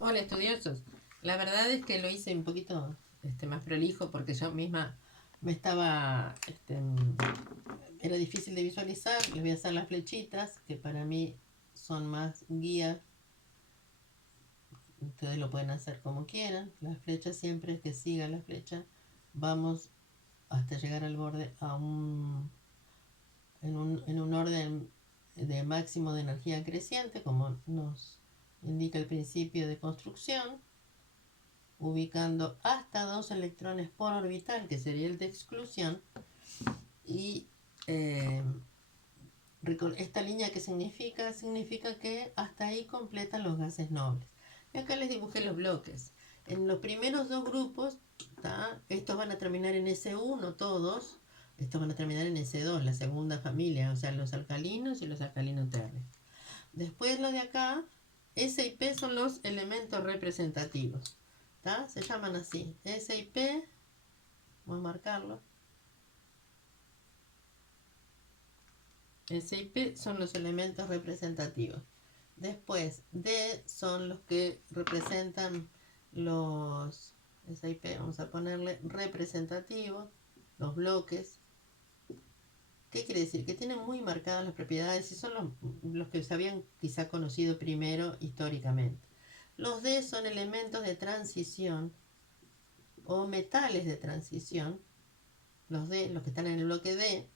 Hola, estudiosos. La verdad es que lo hice un poquito más prolijo porque yo misma me estaba, era difícil de visualizar. Les voy a hacer las flechitas, que para mí son más guía. Ustedes lo pueden hacer como quieran. Las flechas siempre es que siga la flecha. Vamos hasta llegar al borde en un orden de máximo de energía creciente, como nos indica el principio de construcción, ubicando hasta 2 electrones por orbital, que sería el de exclusión. Y eh, esta línea que significa que hasta ahí completan los gases nobles. Y acá les dibujé los bloques. En los primeros dos grupos, estos van a terminar en S1 todos. Estos van a terminar en S2, la segunda familia, o sea, los alcalinos y los alcalinoterres. Después lo de acá, S y P son los elementos representativos. Se llaman así, S y P, vamos a marcarlo. S y P son los elementos representativos. Después, D son los que representan los S y P, vamos a ponerle representativos, los bloques. ¿Qué quiere decir? Que tienen muy marcadas las propiedades y son los que se habían quizá conocido primero históricamente. Los D son elementos de transición o metales de transición. Los D, los que están en el bloque D.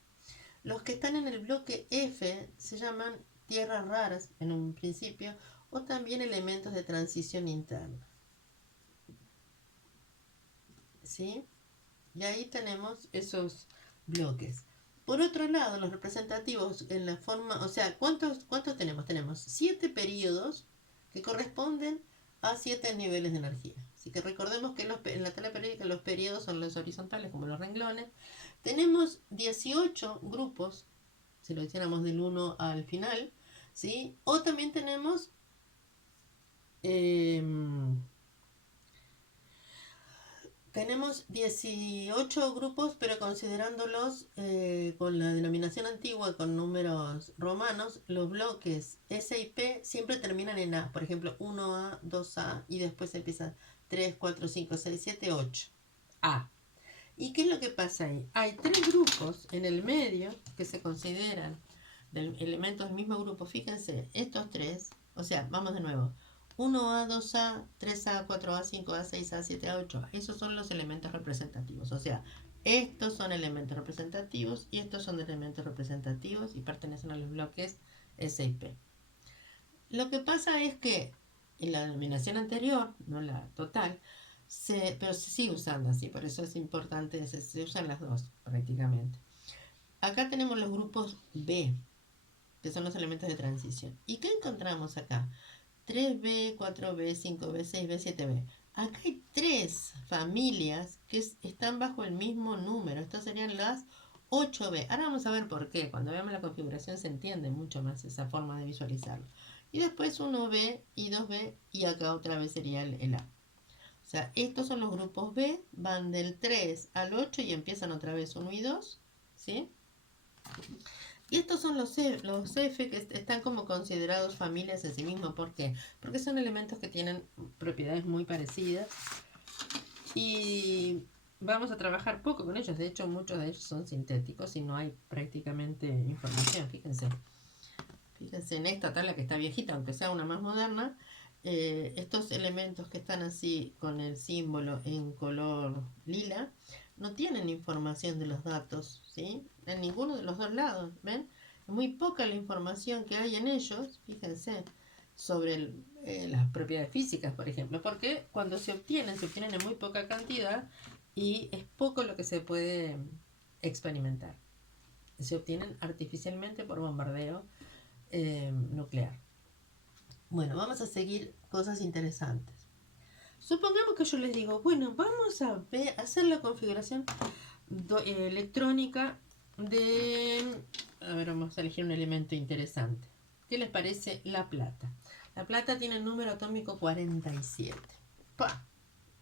Los que están en el bloque F se llaman tierras raras en un principio o también elementos de transición interna. ¿Sí? Y ahí tenemos esos bloques. Por otro lado, los representativos en la forma, o sea, ¿cuántos tenemos? Tenemos 7 periodos que corresponden a 7 niveles de energía. Así que recordemos que en la tabla periódica los periodos son los horizontales, como los renglones. Tenemos 18 grupos, si lo hiciéramos del 1 al final, ¿sí? O también tenemos eh, tenemos 18 grupos, pero considerándolos con la denominación antigua, con números romanos, los bloques S y P siempre terminan en A. Por ejemplo, 1A, 2A y después empieza 3, 4, 5, 6, 7, 8. A. ¿Y qué es lo que pasa ahí? Hay 3 grupos en el medio que se consideran elementos del mismo grupo. Fíjense, estos 3, o sea, vamos de nuevo. 1A, 2A, 3A, 4A, 5A, 6A, 7A, 8A. Esos son los elementos representativos. O sea, estos son elementos representativos y estos son elementos representativos y pertenecen a los bloques S y P. Lo que pasa es que en la denominación anterior, no la total, pero se sigue usando así, por eso es importante, se usan las dos prácticamente. Acá tenemos los grupos B, que son los elementos de transición. ¿Y qué encontramos acá? 3B, 4B, 5B, 6B, 7B. Acá hay 3 familias que están bajo el mismo número. Estas serían las 8B. Ahora vamos a ver por qué. Cuando veamos la configuración se entiende mucho más esa forma de visualizarlo. Y después 1B y 2B y acá otra vez sería el A. O sea, estos son los grupos B, van del 3 al 8 y empiezan otra vez 1 y 2. ¿Sí? Y estos son los F que están como considerados familias en sí mismos. ¿Por qué? Porque son elementos que tienen propiedades muy parecidas y vamos a trabajar poco con ellos. De hecho, muchos de ellos son sintéticos y no hay prácticamente información. Fíjense en esta tabla que está viejita, aunque sea una más moderna. Estos elementos que están así con el símbolo en color lila no tienen información de los datos, ¿sí? En ninguno de los dos lados, ¿ven? Es muy poca la información que hay en ellos, fíjense, sobre las propiedades físicas, por ejemplo, porque cuando se obtienen en muy poca cantidad y es poco lo que se puede experimentar. Se obtienen artificialmente por bombardeo nuclear. Bueno, vamos a seguir cosas interesantes. Supongamos que yo les digo, bueno, vamos a hacer la configuración electrónica de... A ver, vamos a elegir un elemento interesante. ¿Qué les parece la plata? La plata tiene el número atómico 47. ¡Pah!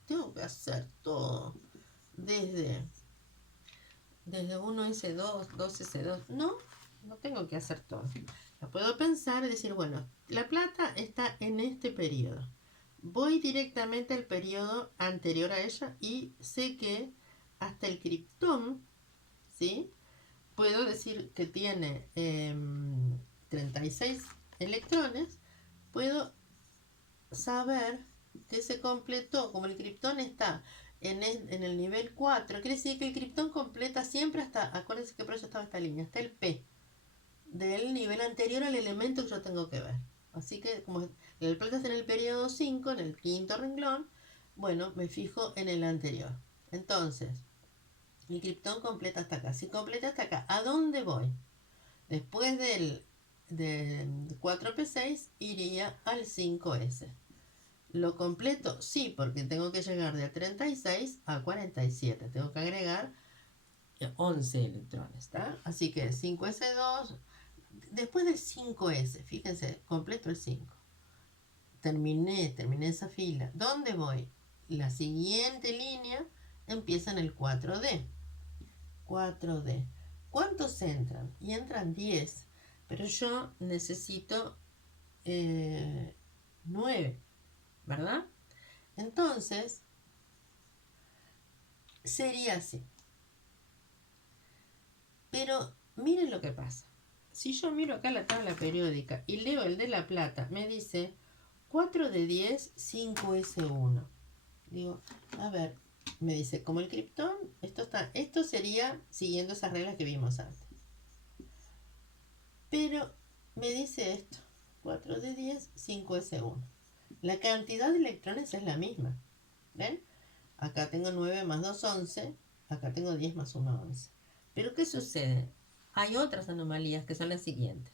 Tengo que hacer todo. Desde 1S2, 2S2. No tengo que hacer todo. La puedo pensar y decir, bueno, la plata está en este periodo. voy directamente al periodo anterior a ella y sé que hasta el criptón, ¿sí? Puedo decir que tiene 36 electrones, puedo saber que se completó, como el criptón está en el nivel 4, quiere decir que el criptón completa siempre hasta, acuérdense que por eso estaba esta línea, hasta el P, del nivel anterior al elemento que yo tengo que ver. Así que como el plata está en el periodo 5, en el quinto renglón, bueno, me fijo en el anterior. Entonces, el criptón completa hasta acá. Si completa hasta acá, ¿a dónde voy? Después del 4P6 iría al 5S. ¿Lo completo? Sí, porque tengo que llegar de 36 a 47. Tengo que agregar 11 electrones, ¿está? Así que 5S2. Después del 5S, fíjense, completo el 5. Terminé esa fila. ¿Dónde voy? La siguiente línea empieza en el 4D. 4D. ¿Cuántos entran? Y entran 10. Pero yo necesito 9, ¿verdad? Entonces, sería así. Pero miren lo que pasa. Si yo miro acá la tabla periódica y leo el de la plata, me dice 4 de 10, 5S1. Digo, a ver, me dice, como el criptón, esto sería siguiendo esas reglas que vimos antes. Pero me dice esto, 4 de 10, 5S1. La cantidad de electrones es la misma. ¿Ven? Acá tengo 9 más 2, 11. Acá tengo 10 más 1, 11. Pero ¿qué sucede? Hay otras anomalías que son las siguientes.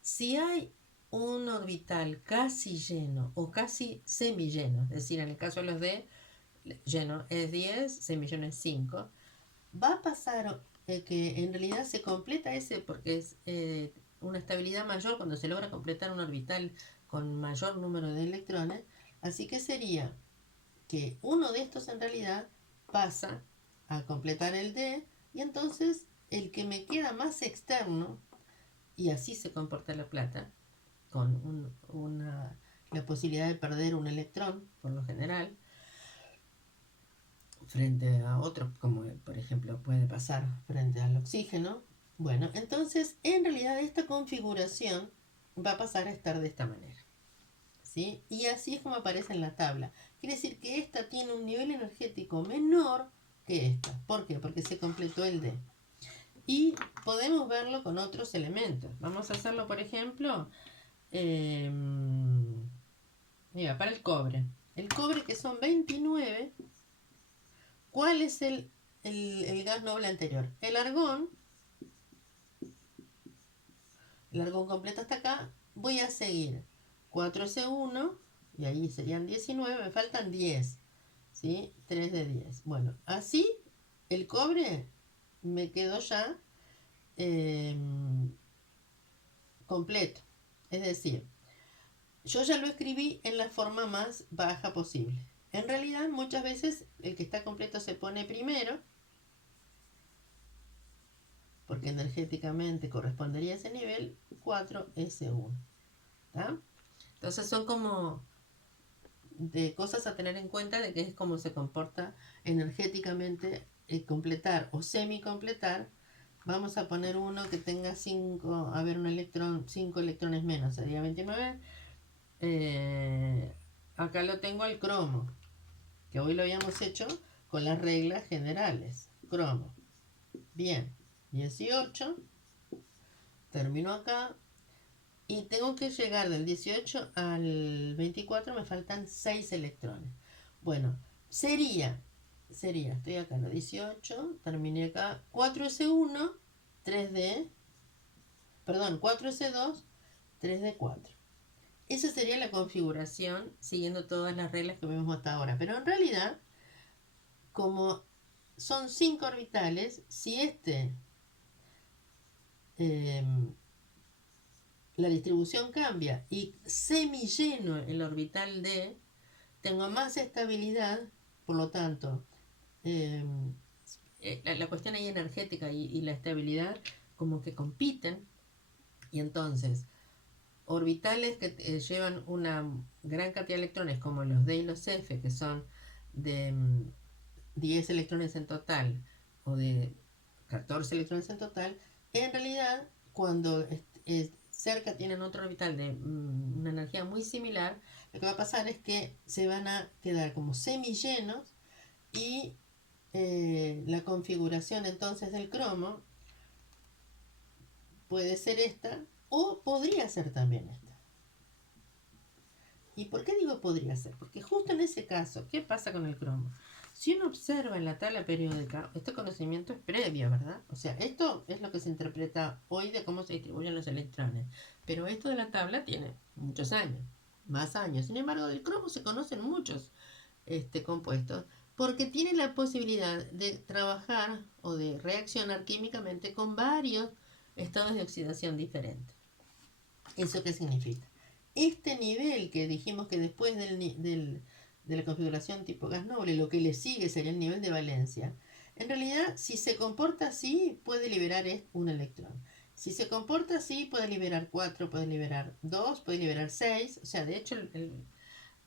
Si hay un orbital casi lleno o casi semilleno, es decir, en el caso de los D, lleno es 10, semilleno es 5, va a pasar que en realidad se completa ese porque es una estabilidad mayor cuando se logra completar un orbital con mayor número de electrones. Así que sería que uno de estos en realidad pasa a completar el D y entonces el que me queda más externo, y así se comporta la plata, con la posibilidad de perder un electrón, por lo general, frente a otros, como por ejemplo puede pasar frente al oxígeno. Bueno, entonces en realidad esta configuración va a pasar a estar de esta manera. ¿Sí? Y así es como aparece en la tabla. Quiere decir que esta tiene un nivel energético menor que esta. ¿Por qué? Porque se completó el D. Y podemos verlo con otros elementos. Vamos a hacerlo, por ejemplo, mira, para el cobre. El cobre, que son 29. ¿Cuál es el gas noble anterior? El argón. El argón completo hasta acá. Voy a seguir 4S1 y ahí serían 19, me faltan 10, ¿sí? 3 de 10. Bueno, así el cobre me quedó ya eh, completo. Es decir, yo ya lo escribí en la forma más baja posible. En realidad, muchas veces el que está completo se pone primero, porque energéticamente correspondería a ese nivel 4S1. ¿Tá? Entonces son como de cosas a tener en cuenta de que es como se comporta energéticamente completar o semi-completar. Vamos a poner uno que tenga 5, a ver, 5 electrones menos, sería 29. Acá lo tengo al cromo, que hoy lo habíamos hecho con las reglas generales. Cromo. Bien, 18. Termino acá. Y tengo que llegar del 18 al 24, me faltan 6 electrones. Bueno, sería, estoy acá en la 18, terminé acá, 4S1, 3D, perdón, 4S2, 3D4. Esa sería la configuración siguiendo todas las reglas que vemos hasta ahora. Pero en realidad, como son 5 orbitales, si eh, la distribución cambia y semilleno el orbital D, tengo más estabilidad, por lo tanto, eh, la cuestión ahí energética y la estabilidad como que compiten, y entonces orbitales que llevan una gran cantidad de electrones, como los D y los F, que son de 10 electrones en total, o de 14 electrones en total, en realidad, cuando cerca tienen otro orbital de una energía muy similar, lo que va a pasar es que se van a quedar como semillenos y la configuración entonces del cromo puede ser esta o podría ser también esta. ¿Y por qué digo podría ser? Porque justo en ese caso, ¿qué pasa con el cromo? Si uno observa en la tabla periódica, este conocimiento es previo, ¿verdad? O sea, esto es lo que se interpreta hoy de cómo se distribuyen los electrones. Pero esto de la tabla tiene muchos años, más años. Sin embargo, del cromo se conocen muchos compuestos porque tiene la posibilidad de trabajar o de reaccionar químicamente con varios estados de oxidación diferentes. ¿Eso qué significa? Este nivel que dijimos que después de la configuración tipo gas noble, lo que le sigue sería el nivel de valencia, en realidad si se comporta así puede liberar un electrón. Si se comporta así puede liberar 4, puede liberar 2, puede liberar 6, o sea, de hecho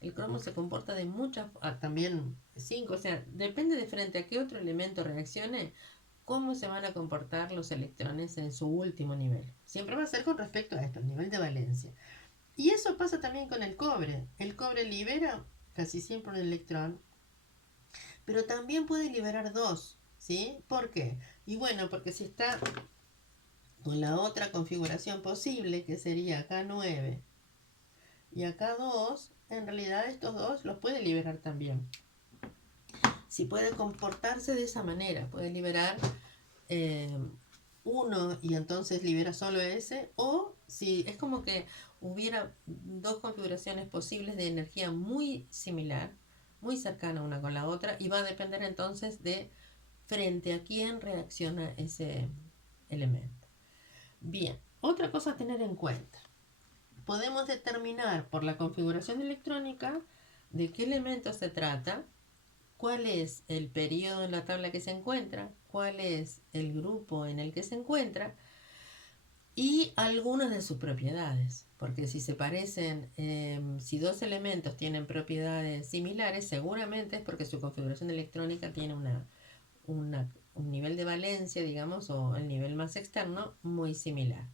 el cromo se comporta de muchas, también 5, o sea, depende de frente a qué otro elemento reaccione, cómo se van a comportar los electrones en su último nivel. Siempre va a ser con respecto a esto, el nivel de valencia. Y eso pasa también con el cobre. El cobre libera casi siempre un electrón, pero también puede liberar dos, ¿sí? ¿Por qué? Y bueno, porque si está con la otra configuración posible, que sería acá 9 y acá 2, en realidad estos dos los puede liberar también. Si puede comportarse de esa manera, puede liberar uno y entonces libera solo ese, o si es como que hubiera dos configuraciones posibles de energía muy similar, muy cercana una con la otra, y va a depender entonces de frente a quién reacciona ese elemento. Bien, otra cosa a tener en cuenta. Podemos determinar por la configuración electrónica de qué elemento se trata, cuál es el periodo en la tabla que se encuentra, cuál es el grupo en el que se encuentra y algunas de sus propiedades. Porque si se parecen, si dos elementos tienen propiedades similares, seguramente es porque su configuración electrónica tiene un nivel de valencia, digamos, o el nivel más externo muy similar.